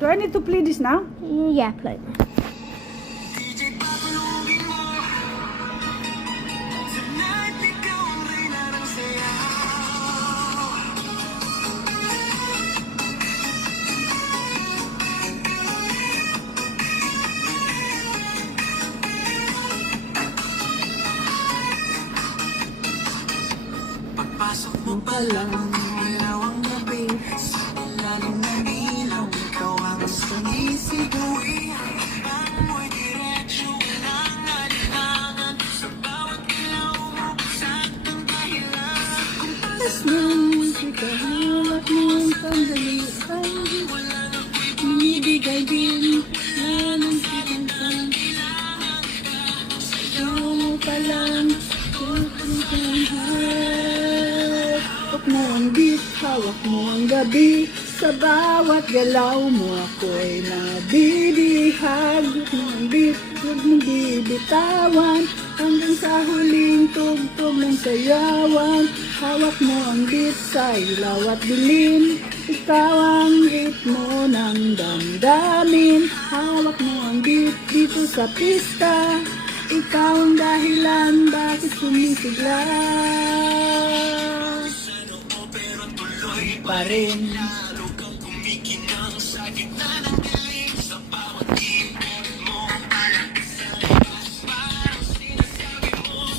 Do I need to play this now? Yeah, play. Pagpasok mo pa lang, malawang gabi, sa ilalim ng ilaw, ikaw ang sumisigaw. Ang mo'y diretsyo, walang alinlangan, sa bawat ilaw mo, saktong dahilan. Kung Taas ng musika, hawak mo ang sandali, binibigay din na ng sigaw. Ikaw mo pa lang, hawak mo ang beat, hawak mo ang gabi. Sa bawat galaw mo ako'y nabibihag. Hawak mo ang beat, huwag mong bibitawan, hanggang sa huling tugtog ng sayawan. Hawak mo ang beat sa ilaw at dilim, ikaw ang ritmo ng damdamin. Hawak mo ang beat dito sa pista, ikaw ang dahilan bakit sumisigla pa rin. lalo kang kumikinang sa gitna ng dilim, sa bawat ibig mo, parang sa labas, parang sinasabi mo,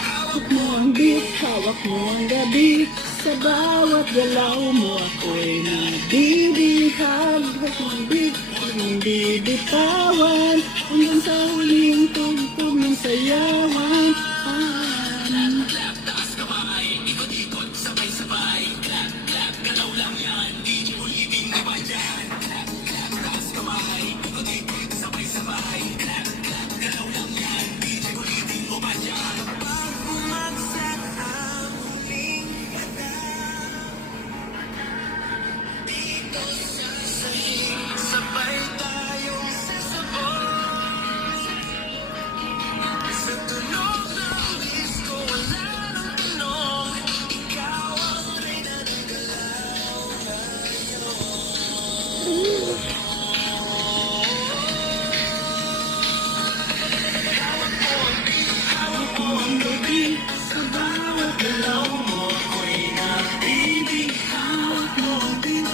Hawak mo ang beat, hawak mo ang gabi. Sa bawat galaw mo ako'y nabibihag. Hawak mo ang beat, huwag mong bibitawan, hanggang sa huling tugtog ng sayawan. taas kamay, ikot-ikot, sabay-sabay, clap, clap, galaw lang yan, DJ mo hindi iba dyan, clap, clap, taas kamay, ikot-ikot, sabay-sabay, clap, clap, galaw lang yan, DJ mo hindi iba dyan. Pag bumagsak ang huling mata, dito sa